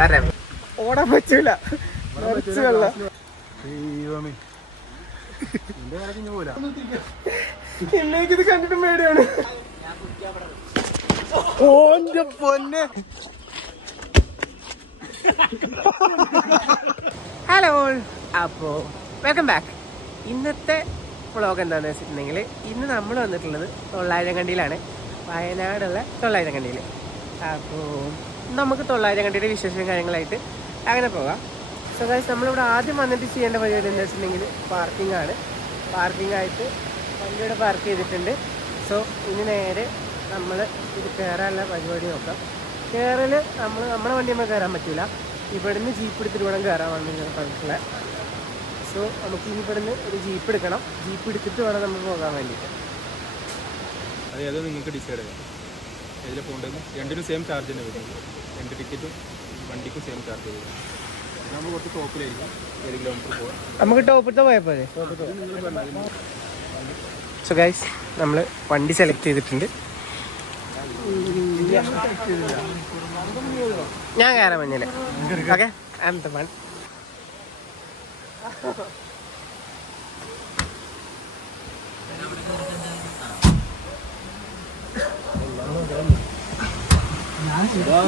ഓടാൻ പറ്റൂല. എന്നേക്കിത് കണ്ടിട്ട് പേടിയാണ്. ഓന്റെ പൊന്നെ. ഹലോ, അപ്പോ വെൽക്കം ബാക്ക്. ഇന്നത്തെ വ്ളോഗ് എന്താണെന്ന് വെച്ചിട്ടുണ്ടെങ്കിൽ ഇന്ന് നമ്മൾ വന്നിട്ടുള്ളത് 9,000 കണ്ടിയിലാണ്, വയനാടുള്ള 9,000 കണ്ടിയിൽ. അപ്പോൾ നമുക്ക് 9,000 കണ്ടിയുടെ വിശേഷം കാര്യങ്ങളായിട്ട് അങ്ങനെ പോകാം. സോ ഗൈസ്, നമ്മളിവിടെ ആദ്യം വന്നിട്ട് ചെയ്യേണ്ട പരിപാടി എന്താ വെച്ചിട്ടുണ്ടെങ്കിൽ പാർക്കിംഗ് ആണ്. പാർക്കിംഗ് ആയിട്ട് വണ്ടിയുടെ പാർക്ക് ചെയ്തിട്ടുണ്ട്. സോ ഇനി നേരെ നമ്മൾ ഇത് കയറാനുള്ള പരിപാടി നോക്കാം. കയറൽ നമ്മുടെ വണ്ടിയുമ്പോൾ കയറാൻ പറ്റില്ല, ഇവിടുന്ന് ജീപ്പ് എടുത്തിട്ട് വേണം കയറാൻ വേണ്ടി പറഞ്ഞിട്ടുള്ള. സോ നമുക്ക് ഇനി ഇവിടുന്ന് ഒരു ജീപ്പ് എടുക്കണം. ജീപ്പ് എടുത്തിട്ട് വേണം നമ്മൾ പോകാൻ വേണ്ടിയിട്ട്. അതായത് നിങ്ങൾക്ക് ഡിസൈഡ് ചെയ്യാം ഏതിൽ പോകേണ്ടത്. രണ്ടിനും സെയിം ചാർജ് തന്നെ വരും. 2 ടിക്കറ്റും വണ്ടിക്കും സെയിം ചാർജ് വരും. നമ്മൾ കുറച്ച് ടോപ്പിലായിരിക്കും 7 കിലോമീറ്റർ പോകാം. നമുക്ക് ടോപ്പിട്ട് പോയാൽ പോലെ. സോ ഗൈസ്, നമ്മൾ വണ്ടി സെലക്ട് ചെയ്തിട്ടുണ്ട്. ഞാൻ കയറാൻ മഞ്ഞല്ലേ. Okay, I am the one. എടാ,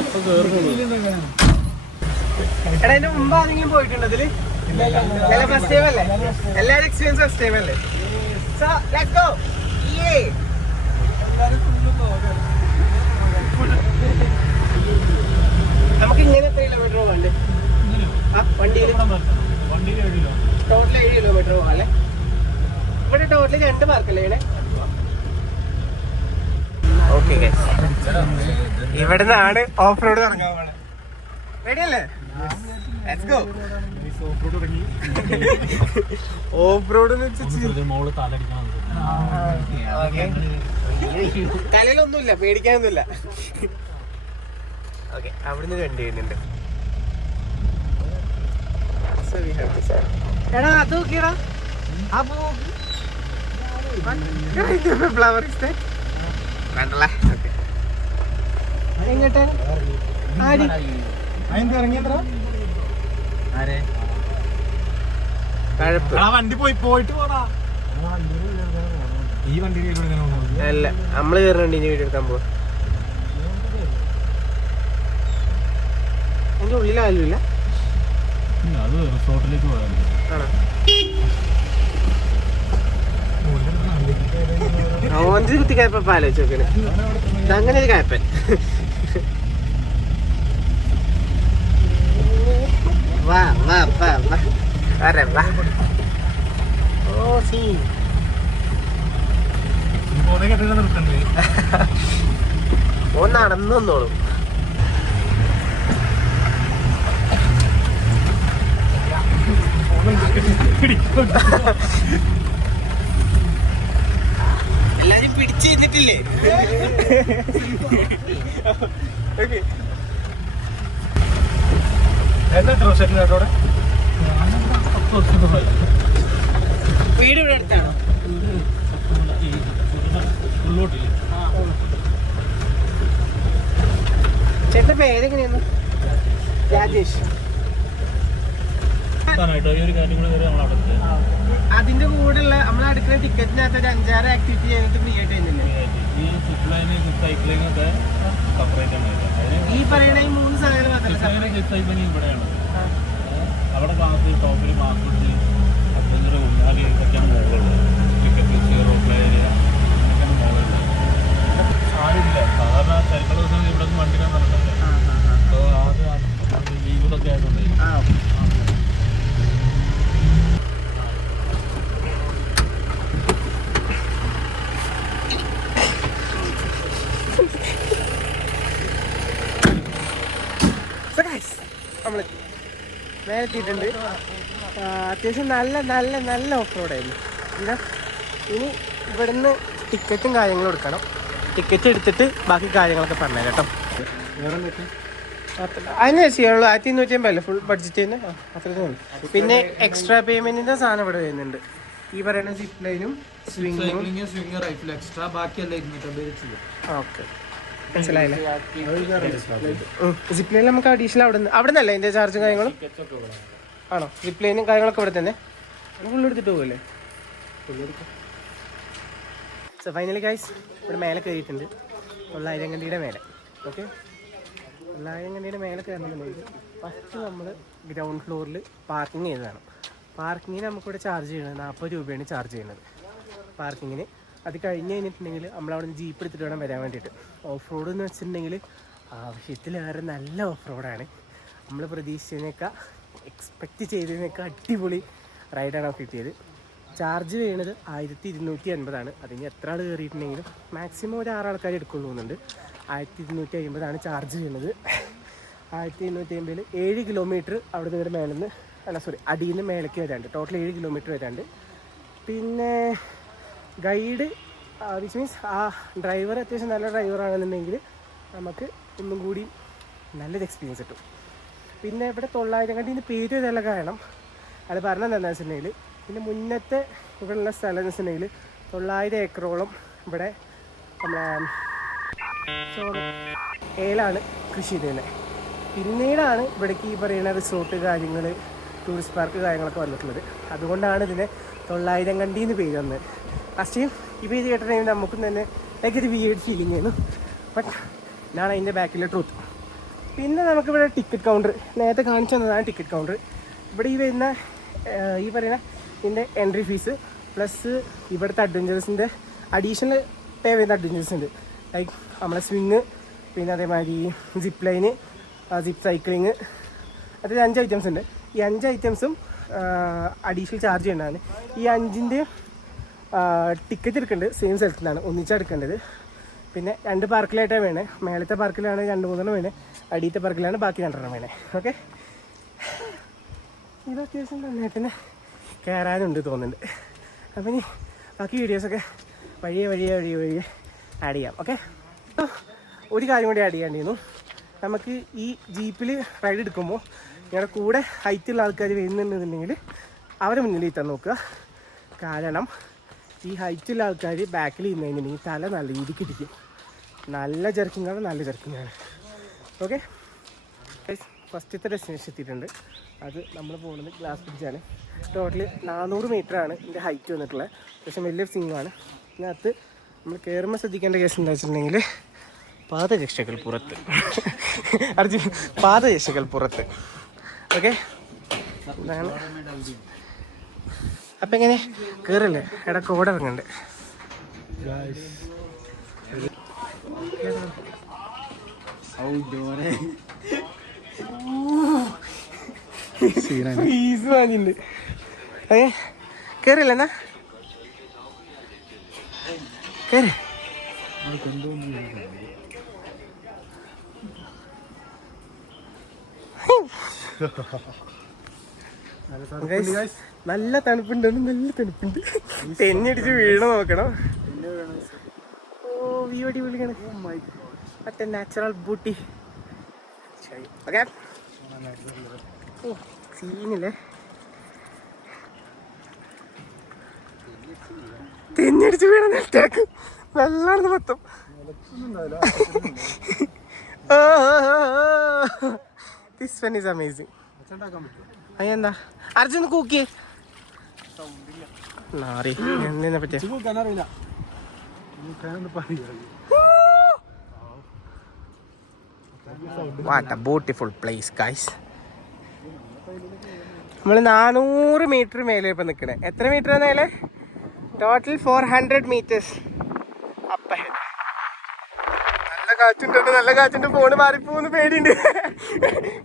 അതിന്റെ മുമ്പ് ആരെങ്കിലും പോയിട്ടുണ്ട് അതില്? ഫസ്റ്റ് ടൈം അല്ലേ? എല്ലാവരും എക്സ്പീരിയൻസ് ഫസ്റ്റ് ടൈം അല്ലേ? So let's go. നമുക്ക് ഇങ്ങനെ എത്ര കിലോമീറ്റർ പോകാണ്ട്? വണ്ടിയിൽ ടോട്ടൽ 7 കിലോമീറ്റർ പോകാം അല്ലേ? ഇവിടെ ടോട്ടൽ 2 പാർക്കല്ലേ ഇവിടെ? ഓക്കെ, ഇവിടെ നിന്നാണ് ഓഫ് റോഡ് തുടങ്ങാൻ പോണത്. റെഡിയല്ലേ? Let's go. ഓഫ് റോഡ് തലയിലൊന്നുമില്ല, പേടിക്കാനൊന്നുമില്ല. ഓക്കെ, അവിടുന്ന് വണ്ടി വരുന്നുണ്ട്. എടാ അത് നോക്കിയടാ, ഫ്ലവർ ഇഷ്ടേ വേണ്ടല്ലേ? എങ്ങോട്ടാ ഇറങ്ങിയത്ര വണ്ടി പോയിട്ട് പോടാ. ഈ വണ്ടി അല്ല, നമ്മള് കയറുന്നുണ്ട്. ഇനി വീഡിയോ എടുക്കാൻ പോവാ. അതിന്റെ ഉള്ളിലാരുമില്ല. അത് റിസോർട്ടിലേക്ക് പോയാൽ ഓഞ്ച് കുത്തി കയപ്പ ആലോചിച്ച് നോക്കണേ. ഇതങ്ങനെ ഒരു കയപ്പൻ. വാ വാ വാ വാ വാ. ഓ സീ ഓ നടന്നു വന്നോളൂ. എല്ലാരും പിടിച്ചു കഴിഞ്ഞിട്ടില്ലേ? വീട് ഇവിടെ അടുത്താണോ? ചേട്ടന്റെ പേരെങ്ങനെയാന്ന്? രാജേഷ്. അതിന്റെ കൂടെയുള്ള നമ്മൾ എടുക്കുന്ന ടിക്കറ്റിനകത്ത് ഒരു 5-6 ആക്ടിവിറ്റി ചെയ്തിട്ട് ഫ്രീ ആയിട്ട് ചെയ്യുന്നില്ലേ? ഈ പറയണ ഈ 3 സാധനങ്ങൾ ഇവിടെയാണ്. അവിടെ ക്ലാസ് ടോപ്പിൽ മാർക്കറ്റ് അഡ്വഞ്ചർ ഊഞ്ഞാലി ഇതൊക്കെയാണ് മുകളിലുള്ളത്. ടിക്കറ്റ് സീറോ പ്ലേ ഏരിയ ഇതൊക്കെയാണ് മുകളിലുള്ളത്. ആടില്ല സാധാരണ തിരക്കുള്ള ദിവസം ഇവിടെ വണ്ടി വന്നിട്ടുണ്ടല്ലേ. അപ്പോൾ അത് ലീവിലൊക്കെ ആയതുകൊണ്ട് നമ്മള് നേരെ എത്തിയിട്ടുണ്ട്. അത്യാവശ്യം നല്ല നല്ല നല്ല ഓഫ് റോഡായിരുന്നു. എന്താ ഇനി ഇവിടുന്ന് ടിക്കറ്റും കാര്യങ്ങളും എടുക്കണം. ടിക്കറ്റ് എടുത്തിട്ട് ബാക്കി കാര്യങ്ങളൊക്കെ പറഞ്ഞുതരാം കേട്ടോ. അതിന് ചെയ്യാനുള്ളൂ 1250 ഫുൾ ബഡ്ജറ്റ് തന്നെ, അത്രയും ഉള്ളൂ. പിന്നെ എക്സ്ട്രാ പേയ്മെന്റിന്റെ സാധനം ഇവിടെ വരുന്നുണ്ട്. ഈ പറയുന്ന സിപ്പ് ലൈനും സ്വിംഗ് റൈഫിൽ എക്സ്ട്രാ, ബാക്കിയല്ല 250 ചെയ്യാം. ഓക്കെ, മനസ്സിലായില്ലേ? സിപ്പ് ലൈനിൽ നമുക്ക് അഡീഷണൽ അവിടെ നിന്നല്ലേ അതിൻ്റെ ചാർജും കാര്യങ്ങളും? ആണോ? സിപ്പ് ലൈനും കാര്യങ്ങളൊക്കെ ഇവിടെ തന്നെ നമുക്ക് ഉള്ളെടുത്തിട്ട് പോകുമല്ലേ? സോ ഫൈനലി ഗൈസ് ഇവിടെ മേലെ കയറിയിട്ടുണ്ട് 900 കണ്ടിയുടെ മേലെ. ഓക്കെ, 900 കണ്ടിയുടെ മേലെ കയറണമെന്നുണ്ടെങ്കിൽ ഫസ്റ്റ് നമ്മൾ ഗ്രൗണ്ട് ഫ്ലോറിൽ പാർക്കിംഗ് ചെയ്തതാണ്. പാർക്കിങ്ങിന് നമുക്കിവിടെ ചാർജ് ചെയ്യുന്നത് 40 രൂപയാണ് ചാർജ് ചെയ്യുന്നത് പാർക്കിങ്ങിന്. അത് കഴിഞ്ഞ് കഴിഞ്ഞിട്ടുണ്ടെങ്കിൽ നമ്മളവിടെ നിന്ന് ജീപ്പ് എടുത്തിട്ട് വേണം വരാൻ വേണ്ടിയിട്ട്. ഓഫ് റോഡ് എന്ന് വെച്ചിട്ടുണ്ടെങ്കിൽ ആവശ്യത്തിലേറെ നല്ല ഓഫ് റോഡാണ്. നമ്മൾ പ്രതീക്ഷിച്ചതിനേക്കാൾ എക്സ്പെക്റ്റ് ചെയ്തതിനേക്കാൾ അടിപൊളി റൈഡാണ് നമുക്ക് കിട്ടിയത്. ചാർജ് ചെയ്യുന്നത് 1250 അതിന് എത്ര ആൾ കയറിയിട്ടുണ്ടെങ്കിലും മാക്സിമം ഒരു 6 ആൾക്കാർ എടുക്കുള്ളൂ എന്നുണ്ട്. 1250 ചാർജ് ചെയ്യുന്നത്. 1250 7 കിലോമീറ്റർ അവിടെ നിന്ന് മേലെ നിന്ന് അടിയിൽ നിന്ന് മേലേക്ക് വരാണ്ട് ടോട്ടൽ 7 കിലോമീറ്റർ വരാണ്ട്. പിന്നെ ഗൈഡ് വിച്ച് മീൻസ് ആ ഡ്രൈവർ അത്യാവശ്യം നല്ല ഡ്രൈവറാണെന്നുണ്ടെങ്കിൽ നമുക്ക് ഒന്നും കൂടി നല്ലൊരു എക്സ്പീരിയൻസ് കിട്ടും. പിന്നെ ഇവിടെ 900 കണ്ടിന് പേര് വരാനുള്ള കാരണം അത് പറഞ്ഞത് എന്താണെന്ന് വെച്ചിട്ടുണ്ടെങ്കിൽ പിന്നെ മുന്നത്തെ ഇവിടെയുള്ള സ്ഥലം എന്ന് വെച്ചിട്ടുണ്ടെങ്കിൽ 900 ഏക്കറോളം ഇവിടെ നമ്മളെ ഏലാണ് കൃഷി ചെയ്തത്. പിന്നീടാണ് ഇവിടേക്ക് ഈ പറയുന്ന റിസോർട്ട് കാര്യങ്ങൾ ടൂറിസ്റ്റ് പാർക്ക് കാര്യങ്ങളൊക്കെ വന്നിട്ടുള്ളത്. അതുകൊണ്ടാണ് ഇതിനെ 900 കണ്ടിന്ന് പേര് വന്നത്. ഫസ്റ്റ് ഈ പേര് കേട്ടിട്ടുണ്ടെങ്കിൽ നമുക്കും തന്നെ ലൈക്ക് ഒരു വീഡ് ഫീലിംഗ് ആയിരുന്നു. ബട്ട് ഇതാണ് അതിൻ്റെ ബാക്കിലെ ട്രൂത്ത്. പിന്നെ നമുക്കിവിടെ ടിക്കറ്റ് കൗണ്ടർ നേരത്തെ കാണിച്ചു തന്നതാണ്. ടിക്കറ്റ് കൗണ്ടർ ഇവിടെ ഈ വരുന്ന ഈ പറയുന്ന ഇതിൻ്റെ എൻട്രി ഫീസ് പ്ലസ് ഇവിടുത്തെ അഡ്വഞ്ചേഴ്സിൻ്റെ അഡീഷണൽ പേ ചെയ്യുന്ന അഡ്വഞ്ചേഴ്സ് ഉണ്ട്. ലൈക്ക് നമ്മളെ സ്വിങ്, പിന്നെ അതേമാതിരി സിപ്പ് ലൈന്, സിപ്പ് സൈക്ലിങ്, അതിൽ 5 ഐറ്റംസ് ഉണ്ട്. ഈ 5 ഐറ്റംസും അഡീഷണൽ ചാർജ് ചെയ്യേണ്ടതാണ്. ഈ 5ൻ്റെ ടിക്കറ്റ് എടുക്കേണ്ടത് സെയിം സ്ഥലത്തു നിന്നാണ് ഒന്നിച്ചാണ് എടുക്കേണ്ടത്. പിന്നെ 2 പാർക്കിലായിട്ടാണ് വേണേ. മേളത്തെ പാർക്കിലാണ് 2-3 വേണേ, അടിയത്തെ പാർക്കിലാണ് ബാക്കി 2 വേണേ. ഓക്കെ, ഇത് അത്യാവശ്യം നന്നായിട്ട് തന്നെ കയറാനുണ്ട് തോന്നുന്നുണ്ട്. അപ്പം ഇനി ബാക്കി വീഡിയോസൊക്കെ വഴിയെ ആഡ് ചെയ്യാം. ഓക്കെ, ഒരു കാര്യം കൂടി ആഡ് ചെയ്യാണ്ടിരുന്നു. നമുക്ക് ഈ ജീപ്പിൽ റൈഡ് എടുക്കുമ്പോൾ ഞങ്ങളുടെ കൂടെ ഹൈറ്റുള്ള ആൾക്കാർ വരുന്നുണ്ടെന്നുണ്ടെങ്കിൽ അവരെ മുന്നിൽ ഇരുത്താൻ നോക്കുക. കാരണം ഈ ഹൈറ്റുള്ള ആൾക്കാർ ബാക്കിൽ ഇരുന്ന് കഴിഞ്ഞിട്ടുണ്ടെങ്കിൽ തല നല്ല രീതിക്ക് ഇരിക്കും. നല്ല ജർക്കിങ്ങാണ്, നല്ല ജർക്കിങ്ങാണ്. ഓക്കെ, ഫസ്റ്റത്തെ ഡെസ്റ്റിനേഷൻ എത്തിയിട്ടുണ്ട്. അത് നമ്മൾ പോകുന്നത് ഗ്ലാസ് ബ്രിഡ്ജാണ്. ടോട്ടൽ 400 മീറ്ററാണ് ഇതിൻ്റെ ഹൈറ്റ് വന്നിട്ടുള്ളത്. അത്യാവശ്യം വലിയ സിംഗാണ്. ഇതിനകത്ത് നമ്മൾ കയറുമ്പോൾ ശ്രദ്ധിക്കേണ്ട കേസ് എന്താ വെച്ചിട്ടുണ്ടെങ്കിൽ പാദരക്ഷകൾ പുറത്ത്. അർജുൻ, പാദരക്ഷകൾ പുറത്ത്. ഓക്കെ, അതാണ്. അപ്പം എങ്ങനെ കയറല്ലേ? ഇടയ്ക്ക് ഓടെ ഇറങ്ങുന്നുണ്ട്. ഫീസ് വാങ്ങിണ്ട്. അതെ, കയറില്ല എന്നാ കയറി. നല്ല തണുപ്പുണ്ട്, നല്ല തണുപ്പുണ്ട്. തെന്നടിച്ച് വീഴ നോക്കണം. ഓ, വ്യൂ അടിപൊളിയാണ്. മറ്റേ നാച്ചുറൽ ബ്യൂട്ടി. ഓക്കെ, ഓ സീനില്ലേ? തെന്നടിച്ച് വീണ നെറ്റാക്ക് വെള്ളാണ് മൊത്തം. This one is amazing. അതെന്താ അർജുൻ കൂക്കിയേ നാറി എന്നതിനെ പറ്റിയ what a beautiful place guys. നമ്മൾ 400 മീറ്റർ മേലെ ഇപ്പം നിൽക്കണേ. എത്ര മീറ്റർ മേലെ? Total 400 metres up. നല്ല കാറ്റുണ്ട്, നല്ല കാറ്റുണ്ട്. ഫോണ് മാറിപ്പോന്ന് പേടിയുണ്ട്.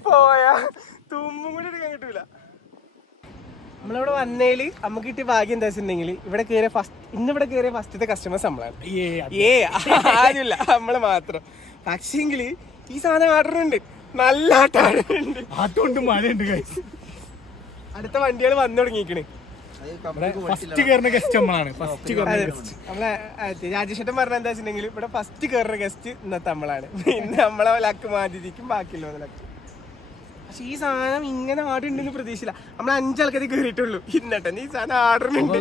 പോയാ തുമ്പും കൂടി എടുക്കാൻ കിട്ടൂല. നമ്മളിവിടെ വന്നേല് നമുക്ക് കിട്ടിയ ഭാഗ്യം എന്താ വെച്ചിട്ടുണ്ടെങ്കിൽ ഇവിടെ കയറിയ ഇന്നിവിടെ കയറിയ ഫസ്റ്റത്തെ കസ്റ്റമേഴ്സ് നമ്മളാണ്. ആരുമില്ല, നമ്മള് മാത്രം. പക്ഷേങ്കിൽ ഈ സാധനം ആടുന്നുണ്ട്, നല്ല ആട്ടാടുന്നുണ്ട്. അതുകൊണ്ട് മഴയുണ്ട്. അടുത്ത വണ്ടികൾ വന്നു തുടങ്ങിയിരിക്കണ്. ഫസ്റ്റ് കയറുന്ന ഗസ്റ്റ് നമ്മളാണ്. നമ്മളെ രാജേഷേട്ടൻ പറഞ്ഞ എന്താ വെച്ചിട്ടുണ്ടെങ്കിൽ ഇവിടെ ഫസ്റ്റ് കയറുന്ന ഗസ്റ്റ് ഇന്നത്തെ നമ്മളാണ്. പിന്നെ നമ്മളെ ലക്ക് മാറ്റിരിക്കും, ബാക്കിയുള്ള ലക്ക്. പക്ഷെ ഈ സാധനം ഇങ്ങനെ ആടുണ്ടെന്ന് പ്രതീക്ഷയില്ല. നമ്മൾ 5 ആൾക്കാരെ കയറിയിട്ടുള്ളൂ. ഇന്നട്ടെ ഈ സാധനം ആടുന്നുണ്ട്.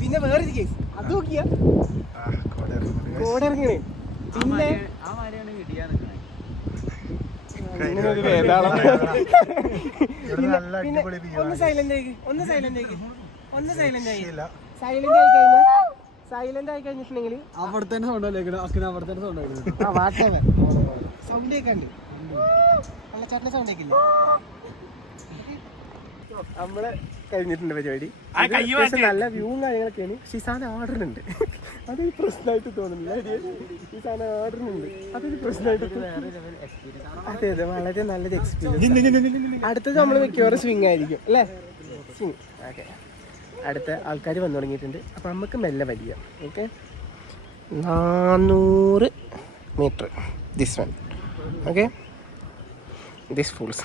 പിന്നെ വേറൊരു കേസ് അത് നോക്കിയാ കോടിറങ്ങണേ. പിന്നെ ഒന്ന് സൈലന്റ് ആയി കഴിഞ്ഞിട്ടുണ്ടെങ്കിൽ അവിടെ തന്നെ സൗണ്ട് അവിടെ തന്നെ സൗണ്ട് സൗണ്ട് കേൾക്കാണ്ട് വെള്ളച്ചാട്ടിലെ സൗണ്ട് കേൾക്കില്ല. നമ്മള് കഴിഞ്ഞിട്ടുണ്ട് പരിപാടി. നല്ല വ്യൂവും കാര്യങ്ങളൊക്കെയാണ്. പക്ഷെ ഈ സാധനം ആർഡറിനുണ്ട്. അതൊരു പ്രശ്നമായിട്ട് തോന്നുന്നില്ല. ഈ സാധനം ആർഡറിനുണ്ട്. അതൊരു പ്രശ്നമായിട്ട്. അതെ അതെ, വളരെ നല്ലൊരു എക്സ്പീരിയൻസ്. അടുത്തത് നമ്മൾ മിക്കവാറും സ്വിങ് ആയിരിക്കും അല്ലേ? സ്വിങ്. ഓക്കെ, അടുത്ത ആൾക്കാർ വന്നു തുടങ്ങിയിട്ടുണ്ട്. അപ്പം നമുക്ക് മെല്ലെ വലിയ. Okay, 400 metre this one. Okay, this fools.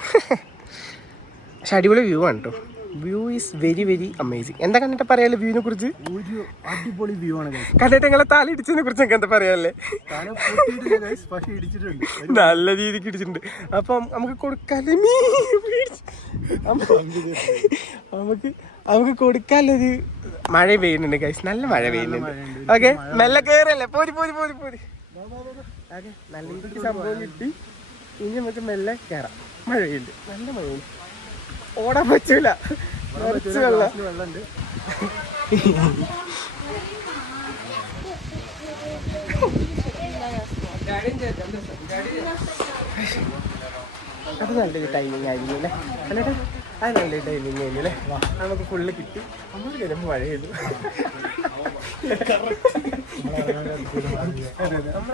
പക്ഷെ അടിപൊളി വ്യൂ ആണ് കേട്ടോ. View is very very amazing. എന്താ കണ്ടിട്ട് പറയാല്ലേ വ്യൂവിനെ കുറിച്ച്? ഒരു അടിപൊളി വ്യൂ ആണ്. കണ്ടിട്ട് നിങ്ങളെ തല ഇടിച്ചതിനെ കുറിച്ച് എനിക്ക് എന്താ പറയാല്ലേ? നല്ല രീതിക്ക് ഇടിച്ചിട്ടുണ്ട്. അപ്പം നമുക്ക് കൊടുക്കാല്ലേ, നമുക്ക് കൊടുക്കാനൊരു മഴ പെയ്യുന്നുണ്ട് ഗൈസ്. നല്ല മഴ പെയ്യുന്നുണ്ട്. ഓക്കെ, മെല്ലെ കയറല്ലേ. പോരി ഓക്കെ, നല്ല രീതിക്ക് സംഭവം കിട്ടി. ഇനി നമുക്ക് മെല്ലെ കയറാം. മഴ പെയ്യുന്നുണ്ട്, നല്ല മഴയുണ്ട്. ഓടാൻ പറ്റൂല, നിറച്ച് വെള്ളമുണ്ട്. അത് നല്ലൊരു ടൈമിങ് ആയിരുന്നു അല്ലേ? എന്നിട്ട് അത് നല്ലൊരു ടൈമിങ് ആയിരുന്നു അല്ലേ? നമുക്ക് ഫുള്ള് കിട്ടി. നമ്മൾ വരുമ്പോൾ മഴ ചെയ്തു.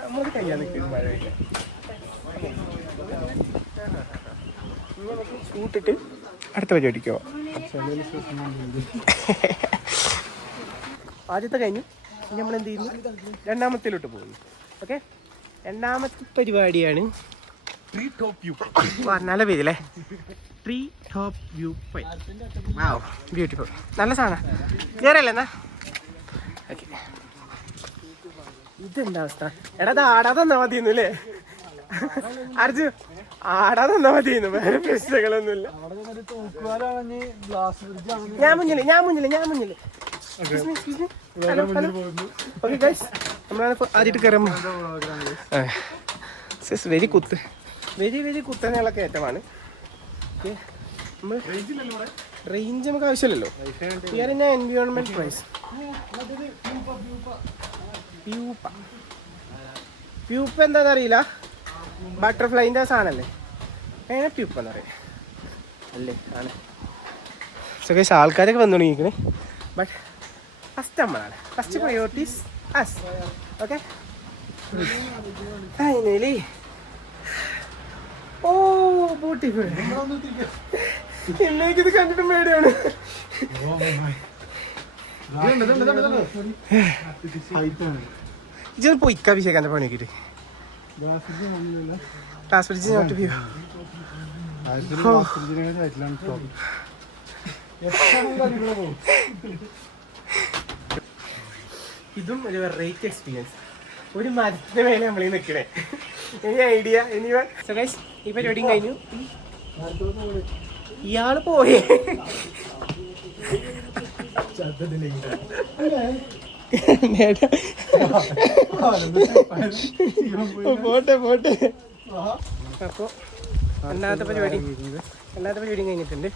നമ്മൾ കഴിയാൻ നിൽക്കുന്നു മഴ പെയ്യാൻ. നമുക്ക് ഷൂട്ടിട്ട് അടുത്ത പരിപാടിക്കോ. ആദ്യത്തെ കഴിഞ്ഞു. ഇനി നമ്മൾ എന്ത് ചെയ്യുന്നു? രണ്ടാമത്തിലോട്ട് പോകുന്നു. ഓക്കെ, രണ്ടാമത്തെ പരിപാടിയാണ് ട്രീ ടോപ്പ് വ്യൂ. നല്ല പേരല്ലേ, ട്രീ ടോപ്പ് വ്യൂ പോയിന്റ്. വാവ്, ബ്യൂട്ടിഫുൾ. നല്ല സാധനം. കയറല്ലേ എന്നാ? ഓക്കെ, ഇതെന്താ അവസ്ഥ? എടാ, അത് ആടാതെ തന്നാ മതിയെന്നു അല്ലേ അർജു? ആടാതെ തന്നാ മതിയെന്നു, വേറെ പ്രശ്നങ്ങളൊന്നുമില്ല. ഞാൻ മുന്നില്. ഹലോ ഓക്കെ ഗൈസ്, നമ്മളാണ് ആദ്യമായിട്ട് കയറുമ്പോൾ വെരി കുത്തനെയുള്ള കയറ്റമാണ്. റേഞ്ച് നമുക്ക് ആവശ്യമില്ലല്ലോ. എൻവിയോൺമെന്റ് പ്രൈസ് പ്യൂപ്പ എന്താണെന്നറിയില്ല. ബട്ടർഫ്ലൈൻ്റെ സാധനമല്ലേ? എങ്ങനെ പ്യൂപ്പ എന്നറിയാം അല്ലേ? ആണ്. സോ ഗൈസ്, ആൾക്കാരൊക്കെ വന്നു തുടങ്ങിയിരിക്കണേ. ബട്ട് ഫസ്റ്റ് നമ്മളാണ്. First priorities us. Okay, finally. Oh, beautiful. എനിക്കിത് കണ്ടിട്ട് പേടിയാണ്. ഇതൊന്ന് പോയിക്കാ അഭിഷേകാന്റെ പണി നോക്കിയിട്ട്. ക്ലാസ് പിടിച്ച് നോട്ട് വ്യൂ. ഇതും ഒരു വെറൈറ്റി എക്സ്പീരിയൻസ്. ഒരു മരത്തിന് മേലെ നമ്മളീ നിൽക്കണേ. ഇനി ഐഡിയ സോ ഗൈസ്, ഈ പരിപാടിയും കഴിഞ്ഞു. ഇയാള് പോയേ. പോട്ടെ. അപ്പോൾ രണ്ടാമത്തെ പരിപാടിയും കഴിഞ്ഞിട്ടുണ്ട്.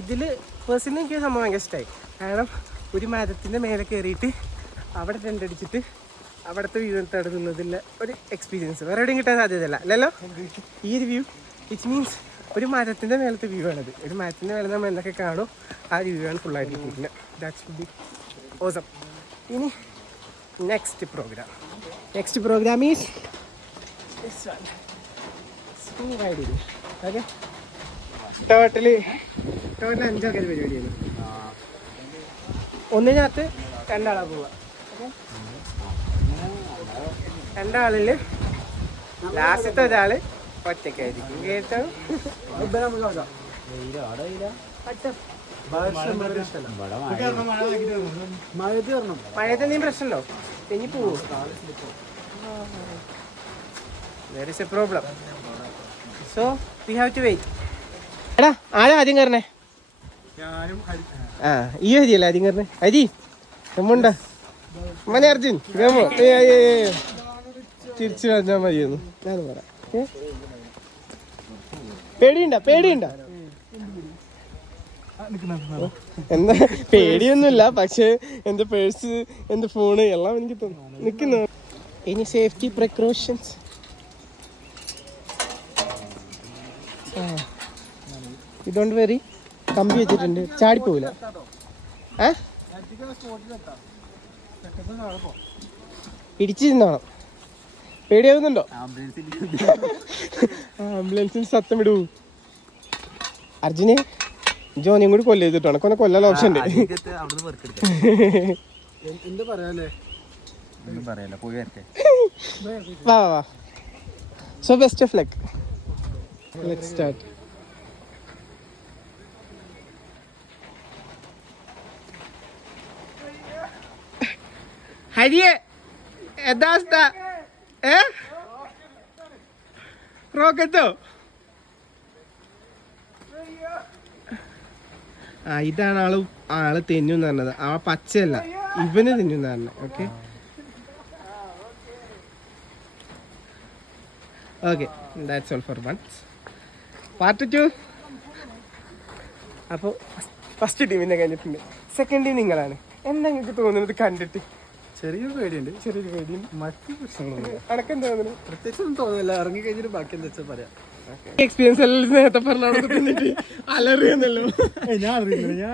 ഇതില് പേഴ്സണലി എനിക്ക് സംഭവം ഭയങ്കര ഇഷ്ടമായി. കാരണം ഒരു മരത്തിന്റെ മേലെ കയറിയിട്ട് അവിടെ ടെൻ്റടിച്ചിട്ട് അവിടുത്തെ വ്യൂ എടുത്തുന്നതിൻ്റെ ഒരു എക്സ്പീരിയൻസ് വേറെ എവിടെയും കിട്ടാൻ സാധ്യതയല്ല അല്ലല്ലോ. ഈ ഒരു വ്യൂ വിച്ച് മീൻസ് ഒരു മരത്തിൻ്റെ മേലത്തെ വ്യൂ ആണത്. ഒരു മരത്തിൻ്റെ മേലെ നമ്മൾ എന്തൊക്കെ കാണും ആ വ്യൂ ആണ് ഫുള്ളായിട്ട് കിട്ടിയിട്ടില്ല. That's be awesome. ഇനി next program is this one. School riding. Okay, total 5 ആൾക്കാർ പരിപാടിയാണ്. ഒന്നിനകത്ത് 2 ആളാണ് പോവുക. ഓക്കെ, 2 ആളിൽ ലാസ്റ്റത്തെ ഒരാള് ഒറ്റയ്ക്കായിരിക്കും കേട്ടോ. മഴയത്ത് എന്തെങ്കിലും പ്രശ്നമുണ്ടോ? ഇനി പോവും. There is a problem. So we have to wait. എടാ ആരാ ആദ്യം കയറണേ? ഞാനും ആ ഈ ഹരിയല്ലേ ആദ്യം കയറണേ? ഹരി നമ്മണ്ട മനെ അർജുൻ ഗമോ തിരിച്ചു വന്നാൽ മതിയൊന്നു ഞാൻ പറയാം. പേടിയുണ്ട എന്താ പേടിയൊന്നുമില്ല, പക്ഷെ എന്റെ പേഴ്സ് എന്റെ ഫോണ് എല്ലാം എനിക്ക് തോന്നുന്നു നിക്കുന്നു. ഇനി സേഫ്റ്റി പ്രിക്കോഷൻസ്. ഇതുകൊണ്ട് വരി കമ്പി വെച്ചിട്ടുണ്ട്, ചാടിപ്പോവില്ല. ഇടിച്ചു തിന്നോണം. പേടിയാവുന്നുണ്ടോ? ആംബുലൻസിന് സത്തം വിടൂ. അർജുനെ ജോനിയും കൂടി കൊല്ല ചെയ്തിട്ടാണ് കൊന്നെ കൊല്ലാൻ ഓപ്ഷൻ ഉണ്ട്. എന്താ പറയാല്ലേ? വാ വാ. So best of luck. Let's start. ഹരിയെ എന്താ അവസ്ഥ? റോക്കറ്റോ? ആ ഇതാണ് ആള് തെന്നു പറഞ്ഞത്. ആ പച്ചയല്ല, ഇവന് തെന്നു പറഞ്ഞത്. Okay okay, that's all for once. Part 2. അപ്പോൾ ഫസ്റ്റ് ടീമിനെ കഴിഞ്ഞിട്ടുണ്ട്, സെക്കൻഡ് ടീം നിങ്ങളാണ്. എന്താ നിങ്ങൾക്ക് തോന്നുന്നത് കണ്ടിട്ട്? ചെറിയൊരു പേടിയുണ്ട്. മറ്റു പ്രശ്നങ്ങളൊന്നും അനക്കെന്താ തോന്നുന്നത്? പ്രത്യേകിച്ചൊന്നും തോന്നുന്നില്ല. ഇറങ്ങി കഴിഞ്ഞിട്ട് ബാക്കി എന്താ വെച്ചാൽ പറയാം. എക്സ്പീരിയൻസ് എല്ലാം നേരത്തെ പറഞ്ഞോട് തിന്നിട്ട് അലറിയെന്നല്ലോ. ഞാൻ അറിയില്ല.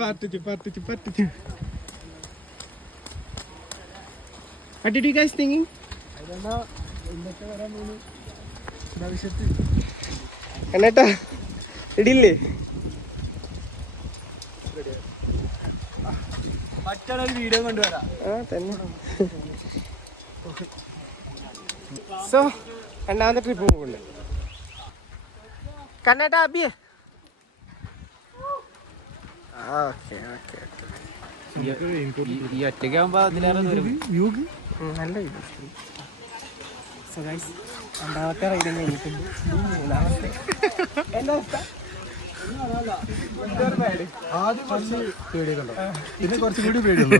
Part 2. What did you guys thinking? എന്തൊക്കെ വരാൻ പോകുന്നു ഭവിഷ്യത്ത്? എന്നേട്ടാ ഇടില്ലേ? മറ്റൊരു വീഡിയോ കൊണ്ടുവരാം. തന്നെ. സോ രണ്ടാമത്തെ ട്രിപ്പ് പോകുന്നുണ്ട്. കണ്ണേട്ടാ അബിയെ. ഈ ഒറ്റയ്ക്കാകുമ്പോ അതിലേറെ നല്ല ഇത്. സോ ഗൈസ് രണ്ടാമത്തെ റൈഡിങ് കഴിഞ്ഞിട്ടുണ്ട്. മൂന്നാമത്തെ എന്താ അവസ്ഥ? ആദ്യം കുറച്ച് പേടിയുണ്ടോ, പിന്നെ കുറച്ചും കൂടി പേടിയുണ്ടോ?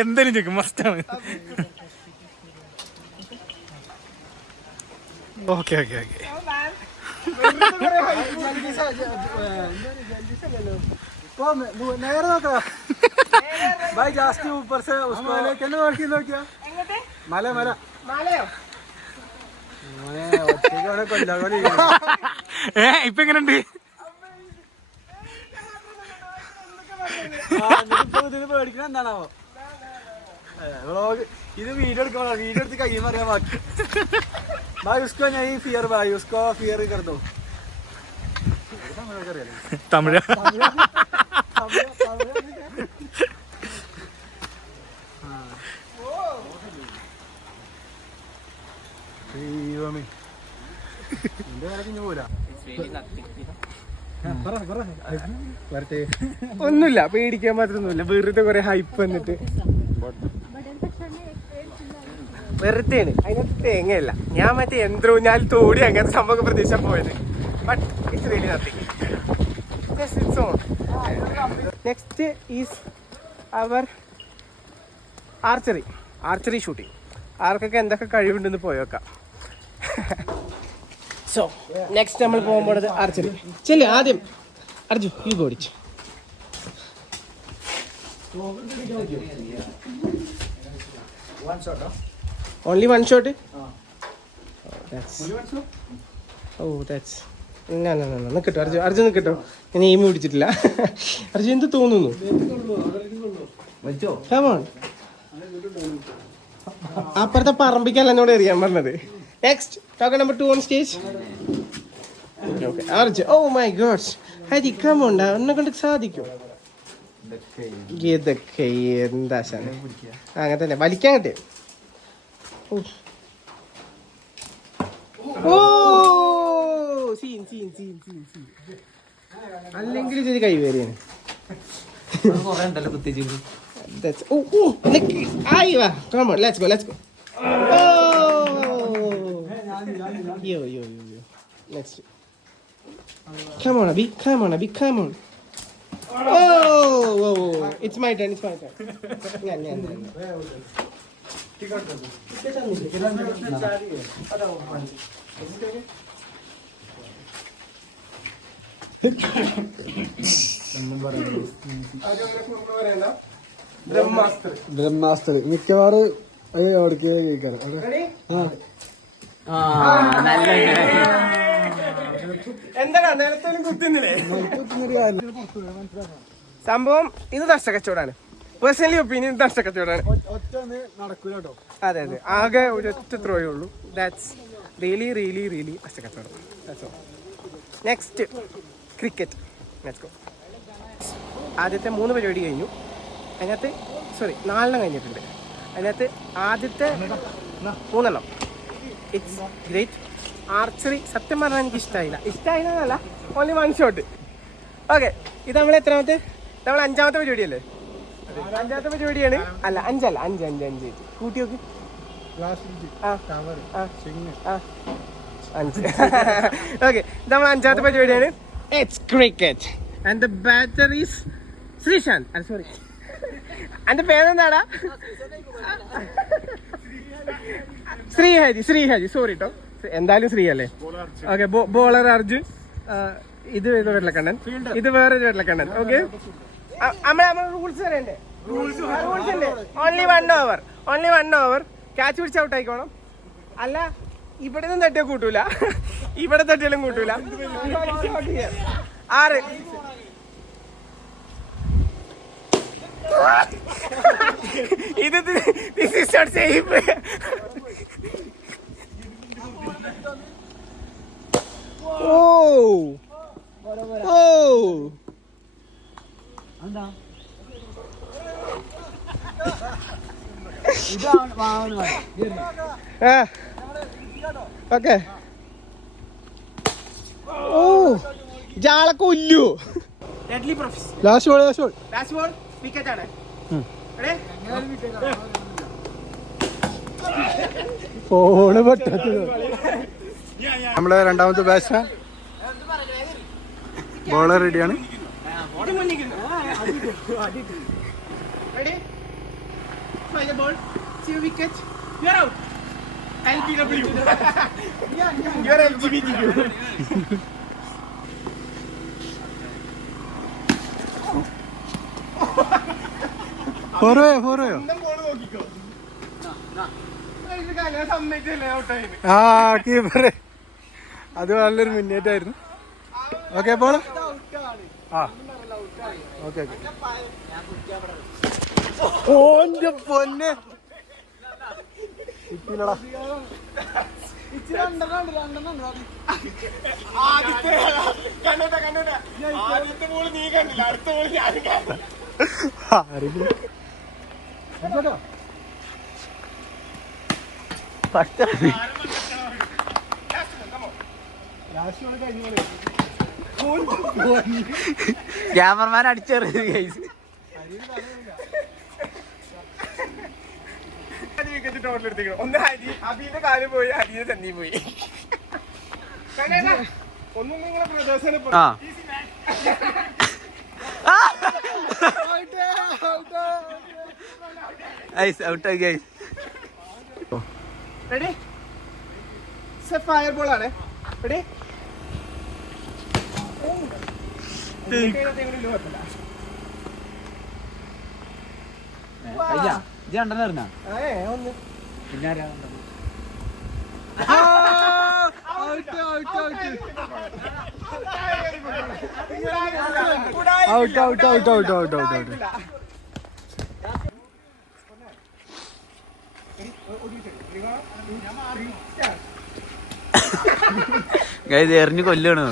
എന്തായാലും ചോദിക്കും, മസ്റ്റാണ്. ഓക്കെ. നേരെ നോക്കാം. ഭായ് ജാസ്തി ऊपर से उसको लेके നോക്കിയാ മല മലയോ? ഇപ്പൊ എങ്ങനെയുണ്ട്? പേടിക്കണ എന്താണാവോ? ഇത് വീഡിയോ എടുക്കണോ? വീഡിയോ എടുത്ത് കയ്യിൽ അറിയാൻ ബാക്കി. भाई उसको नहीं फियर, भाई उसको फियर कर दो. തമിഴ്. ഒന്നുമില്ല, പേടിക്കാൻ മാത്രമൊന്നുമില്ല. വെറുതെ കുറെ ഹൈപ്പ് വന്നിട്ട് വെറുതെയാണ്. അതിനകത്ത് തേങ്ങയല്ല. ഞാൻ മറ്റേ യന്ത്രൂഞ്ഞാൽ തോടി അങ്ങനത്തെ സംഭവം പ്രതീക്ഷ പോയത്. But it's really nothing. It's on. Next is our archery shooting. ആർക്കൊക്കെ എന്തൊക്കെ കഴിവുണ്ടെന്ന് പോയേക്കാം. സോ നെക്സ്റ്റ് നമ്മൾ പോകാൻ പോണത് ആർച്ചറി. ചെല്ലു ആദ്യം അർജു ഈ ഓടിച്ചു. Only one shot? That's no. നിൽക്കട്ടോ Arjun നിൽക്കട്ടോ. ഞാൻ എയിം പിടിച്ചിട്ടില്ല. അർജുൻ എന്ത് തോന്നുന്നു? അപ്പുറത്തെ പറമ്പിക്കല്ല എന്നോട് എറിയാൻ പറഞ്ഞത്. Next token number 2 on stage. Arjun. Oh my god, Hari come on, എന്നെ കൊണ്ട് സാധിക്കും. ഇതൊക്കെ എന്താ അങ്ങനെ തന്നെ വലിക്കാൻ കിട്ടിയ. ഓ സീൻ അല്ലെങ്കിൽ ഇതൊരു കൈവേറിയാണ്. കൊറേ ഉണ്ടല്ലോ കുത്തിച്ചു. Let's go. Yo. Next. Come on, Abhi. Oh. It's my turn. Yeah. Brahmastra മിക്കവാറും എവിടേക്ക് കേൾക്കാറ്. എന്താണ് നിലത്തോലും കുത്തുന്നില്ലേ? സംഭവം ഇത് നഷ്ടക്കച്ചവടാണ്. Personally opinion നഷ്ടക്കച്ചവടാണ്. നടക്കൂല കേട്ടോ. അതെ ആകെ ഒരൊറ്റ ത്രോയേ ഉള്ളൂ. ദാറ്റ്സ് റിയലി നഷ്ടക്കച്ചവടം. Next cricket. Let's go. ആദ്യത്തെ 3 പരിപാടി കഴിഞ്ഞു. അതിനകത്ത് 4 കഴിഞ്ഞിട്ടുണ്ട്. അതിനകത്ത് ആദ്യത്തെ 3 ഇറ്റ്സ് ഗ്രേറ്റ്. ആർച്ചറി സത്യം പറഞ്ഞാൽ എനിക്ക് ഇഷ്ടമായില്ല. Only 1 shot. ഓക്കെ, ഇത് നമ്മൾ എത്രാമത്തെ? നമ്മൾ 5ാമത്തെ പരിപാടിയല്ലേ? 5ാമത്തെ പരിപാടിയാണ്. അല്ല 5 കൂട്ടി നോക്ക്. 5. ഓക്കെ, ഇത് നമ്മൾ 5ാമത്തെ പരിപാടിയാണ്. It's cricket and the batter is Sreesanth. Sorry, എന്റെ പേരെന്താടാ? ശ്രീഹരി. സോറി കേട്ടോ, എന്തായാലും ശ്രീ അല്ലേ? Okay, bowler Arjun. ഇത് വെള്ളക്കണ്ണൻ, ഇത് വേറൊരു വെള്ളക്കണ്ണൻ. ഓക്കെ, നമ്മൾ റൂൾസ് പറയണ്ടേ? റൂൾസ് ഉണ്ട്. Only 1 over. ക്യാച്ച് പിടിച്ച് ഔട്ട് ആയിക്കോണം. അല്ല, ഇവിടെ നിന്ന് തട്ടിയാൽ കൂട്ടൂല, ഇവിടെ തട്ടിയാലും കൂട്ടൂല. 6. ഇത് സേഫ്. ഓ ഓക്കെ. ഓ ജാളെ കൊല്ലു. ലാസ്റ്റ് ബോൾ വിക്കറ്റ് ആണ്. ഫോണ് പൊട്ടത്. നമ്മളെ 2ാമത്തെ ബാറ്റ്സ്മാൻ ബോളർ റെഡിയാണ്. ഫോറോയോ? ആ കീപ്പർ, അത് നല്ലൊരു മുന്നേറ്റായിരുന്നു. Okay, ball. ഓക്കെ. ഓന്റെ പൊന്നെ കിട്ടിയില്ലടാ. Cameraman അടിച്ചെറിയത് guys. ഒന്ന് അബിന്റെ കാല് പോയി, ഹരിയെ തന്നെ പോയി. ഒന്നും നിങ്ങളെ പ്രദർശനം. റെഡി? ഫയർ ബോൾ ആണ്. റെഡി? എറിഞ്ഞു കൊല്ലാണ്.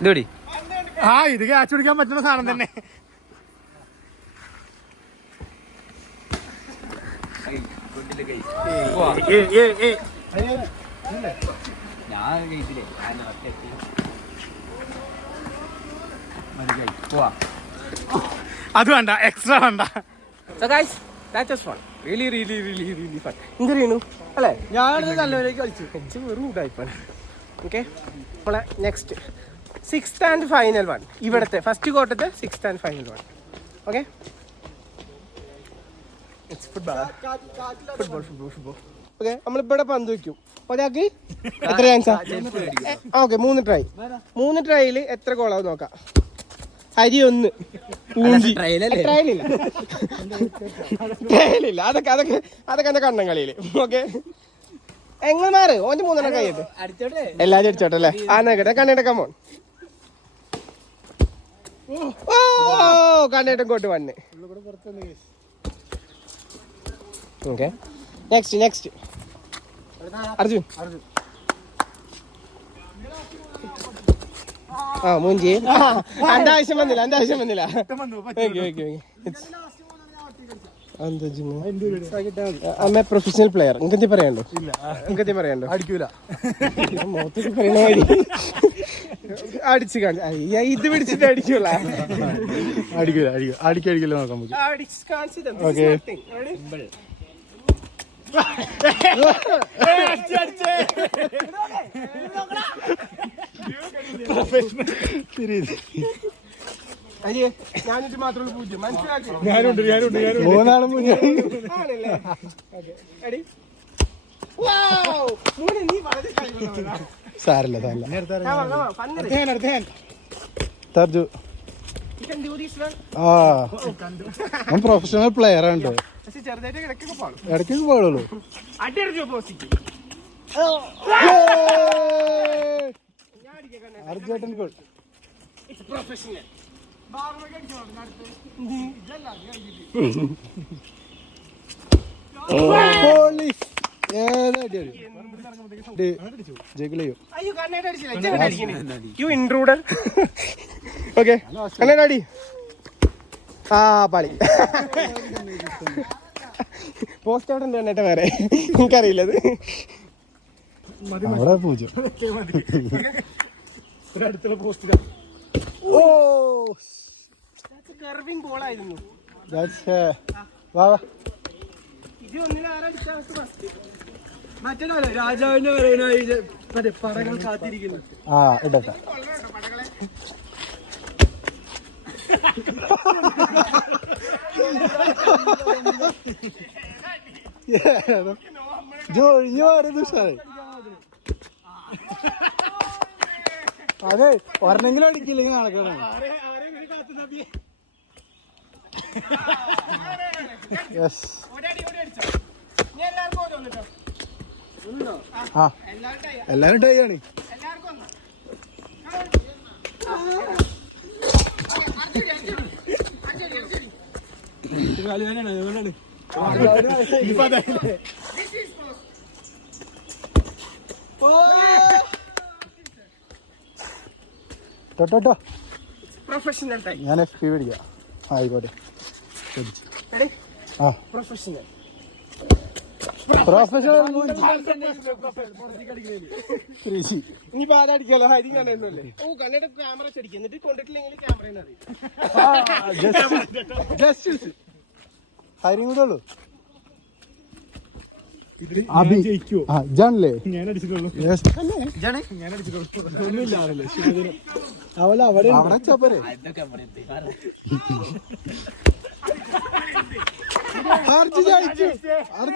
ഇതോടി ആ ഇത് ക്യാച്ച് പിടിക്കാൻ പറ്റുന്ന സാധനം തന്നെ. അത് വേണ്ട, എക്സ്ട്രാ വേണ്ട. So guys, that was fun. Really fun. എന്തിനു അല്ലേ? ഞാനത് നല്ലവരേക്ക് കളിച്ചു. എനിക്ക് വെറും ടൈപ്പാണ്. ഓക്കെ, നമ്മളെ next 6th and final one. ഇവിടുത്തെ ഫസ്റ്റ് ക്വാർട്ടത്തെ 6th and final one. Okay, football. Okay, നമ്മളിവിടെ പന്ത് വയ്ക്കും. ഒരാൾക്ക് എത്ര ചാൻസാ? Okay, 3 try. 3 ട്രൈയിൽ എത്ര ഗോളാവും നോക്കാം. ഹരി 1 ട്രയലില്ല, അതൊക്കെ എന്റെ കണ്ണൻ കളിയില്. ഓക്കെ, എങ്ങനെ മാറ് ഓന്റെ 3 കൈയിട്ട് എല്ലാരും അടിച്ചോട്ടെ അല്ലേ? ആ നോക്കട്ടെ, കണ്ണെടുക്കാൻ പോൺ. ഓ കണ്ണേട്ടൻ കോട്ട് വന്ന്. Okay, next Arjun. ആ മൂഞ്ചി എന്റെ ആവശ്യം വന്നില്ല. Professional player. നിങ്ങൾക്ക് പറയാണ്ടോ? അടിക്കൂല, അടിച്ചു ഇത് പിടിച്ചിട്ട് അടിക്കൂല. അടിക്കില്ല നോക്കാം നമുക്ക്. ഞാനിട്ട് മാത്രമേ പൂജ്യം മനസ്സിലാക്കി. മൂന്നാളും സാരല്ല. തർജു ഞാൻ പ്രൊഫഷണൽ പ്ലെയർ ആണ്. ഇടയ്ക്കൊക്കെ പോളുള്ളൂ. അർജുൻ ഗോൾ. ഓക്കെ, കണ്ണാടി. ആ പാളി. പോസ്റ്റ് അവിടെ ഉണ്ട് കണ്ണേട്ട വേറെ, എനിക്കറിയില്ലത്. അവിടെ പൂജ്യം. കർവിംഗ് ബോളായിരുന്നു. മറ്റേ രാജാവിന്റെ പറയുന്ന മറ്റേ പടകൾ കാത്തിരിക്കുന്നു. ആ ഇടട്ടെ. അതെ, ഒരെണ്ണെങ്കിലും അടിക്കില്ലെങ്കിൽ നടക്കണം. ആ എല്ലാരും ടൈ ആണ്. Professional time. ഞാൻ FP പിടിക്കാം. ആയിക്കോട്ടെ. ആ പ്രൊഫഷണൽ. ഇനിയിപ്പോ ആരടിക്കാലോ? ഹരി കാണുന്നല്ലേ? ഓ കണ്ണയുടെ ക്യാമറ ശരിക്കും, എന്നിട്ട് കൊണ്ടിട്ടില്ലെങ്കിൽ ക്യാമറ ഹരിയും കൂടെ ഉള്ളു. ജാണല്ലേ? അവിടെ ചപ്പരെ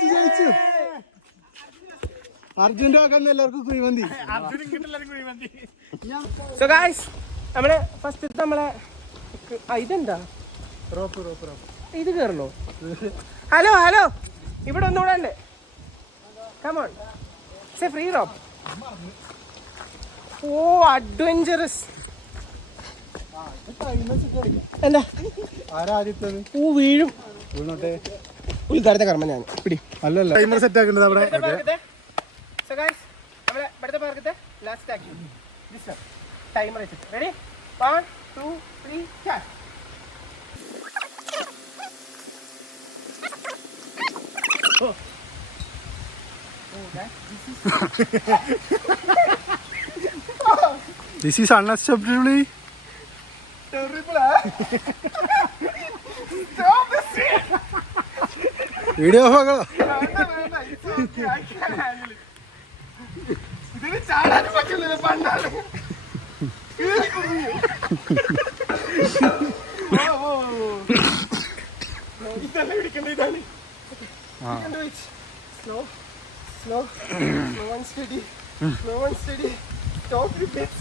ജയിച്ചു. അർജുന്റെ ആക്കാൻ എല്ലാവർക്കും കുഴിമന്തി. സോ ഗൈസ്, നമ്മളെ ഫസ്റ്റ് നമ്മളെ ഇതെന്താ ഇത് കേറണോ? ഹലോ ഇവിടെ ഒന്നുകൂടെ ഉണ്ട്. Come on, free rope. Oh adventurous. എന്താ ആരാദ്യത്തത്? ഓ വീഴും. വീണോട്ടെ. ഉദ്ഘാടന കർമ്മം ഞാൻ പിടി. അല്ലല്ല, ടൈമർ സെറ്റ് ആക്കേണ്ടത് അവിടെ. So guys, നമ്മളെ ഇവിടുത്തെ പാർക്കത്തെ ലാസ്റ്റ് ആക്കി ടൈമർ വെച്ചിട്ട് ready 1 2 3 start. This is unacceptably terrible. Stop this shit. Video വേണ്ട, it's okay, I can handle it. ഇതിന് ചാടാനും പറ്റില്ല പണ്ടാണ്. ഇതല്ല പിടിക്കേണ്ട ഇതാണ്. You can do it. Slow and steady. Slow and steady. Stop the bits.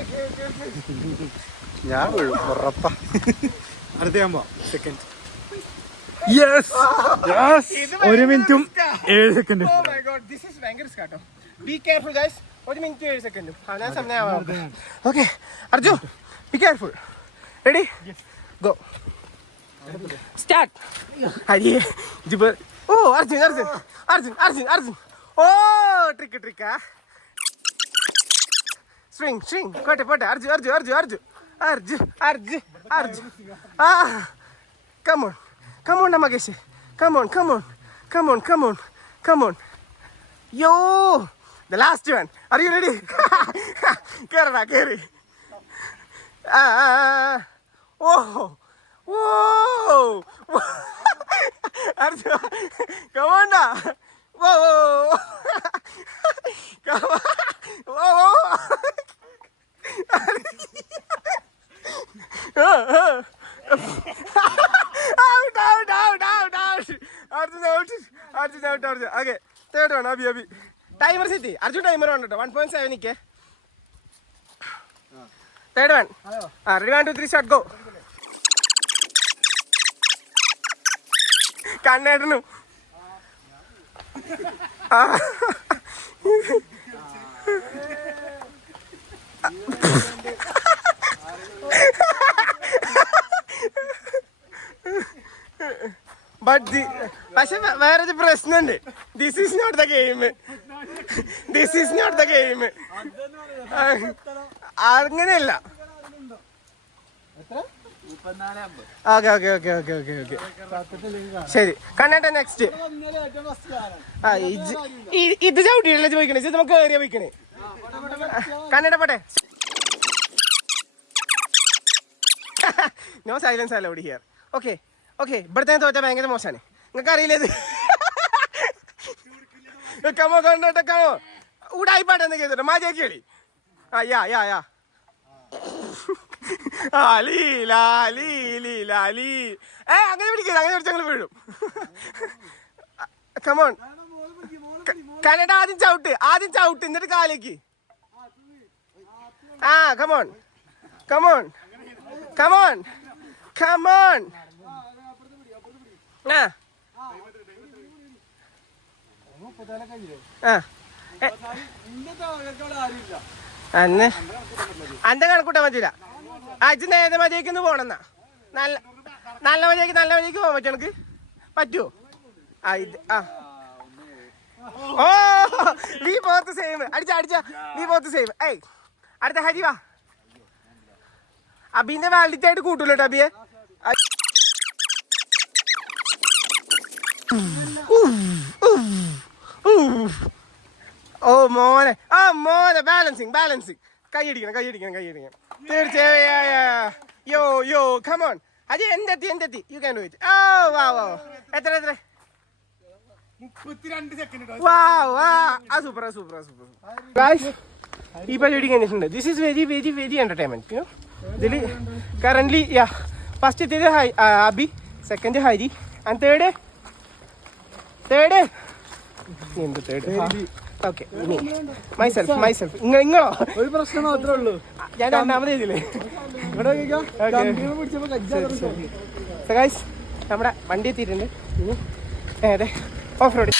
Okay. ഞാൻ വീഴും ഉറപ്പാ. അടുത്ത സെക്കൻഡ്. യെസ് 1 മിനിറ്റും 7 സെക്കൻഡും. Oh my god, this is ഭയങ്കര risk ആട്ടോ. Be careful guys. 1 മിനിറ്റ് 7 സെക്കൻഡും. ഞാൻ സമയമാവാം. Okay, Arju be careful. Ready? Yes. Go. Start. Hari Jiba. Oh Arjun. Oh trick. Swing. പോട്ടെ. Arju. Come on, Namageshi. Come on. Yo, the last one. Are you ready? Carry. Whoa. Arjun, come on now. Whoa. Come on. Whoa. Arjun out. Okay, third one, Abhi. Timer City. Arjun timer on 1.7 ke. Third one. Ready 1 2 3 start go. Kannadanu. But പക്ഷെ വേറൊരു പ്രശ്നമുണ്ട്. This is not the game. അങ്ങനെയല്ല. Okay ശരി. കണ്ണേട്ട next. ഇത് ചവിട്ടിയല്ലേ ചോദിക്കണേ, ഇത് നമുക്ക് കയറിയാ വയ്ക്കണേ. കണ്ണേട്ട പോട്ടെ. No silence allowed here. Okay ഇവിടുത്തെ തോറ്റ ഭയങ്കര മോശമാണ്. നിങ്ങൾക്ക് അറിയില്ല ഇത്. കമോ ഊടായിപ്പാട്ടെന്ന് കേട്ടോ മാജാക്കി കളി. യാ അങ്ങനെ പിടിക്കരുത്, അങ്ങനെ പിടിച്ച് ഞങ്ങൾ വീഴും. കമോൺ കന്നഡ ആദ്യം ചവിട്ട് എന്നിട്ട് കാലേക്ക്. കമോൺ അന്റെ കണക്കൂട്ടാൻ പറ്റില്ല. അജ് നേരെ മതിയേക്കൊന്ന് പോണെന്നാ. നല്ല മതിയേക്ക് പോകാൻ പറ്റും. എനിക്ക് പറ്റുമോ? ഓ നീ പോത്ത് സെയിം അടിച്ച നീ പോത്ത് സെയിം. ഏയ് അടുത്ത ഹരി വാ. അബീന്റെ വാലിറ്റായിട്ട് കൂട്ടൂല്ലോ കേട്ടോ അബിയെ. ഓ മോനെ ബാലൻസിങ് കൈയടിക്കണം തീർച്ചയായും. യോ കമോൺ അജി എന്തെത്തി you can do it. Oh വാ എത്ര 32 സെക്കൻഡ്. സൂപ്പർ ഗായ്സ്, ഈ പരിപാടി കഴിഞ്ഞിട്ടുണ്ട്. This is very entertainment. ഇതിൽ കറന്റ്ലി ഫസ്റ്റ് എത്തിയത് Abi, second Hari and third okay myself. നിങ്ങളോ? ഒരു പ്രശ്നം മാത്രമേ ഉള്ളൂ, ഞാൻ രണ്ടാമത് ചെയ്തില്ലേ. നമ്മുടെ വണ്ടി എത്തിയിട്ടുണ്ട്. Off road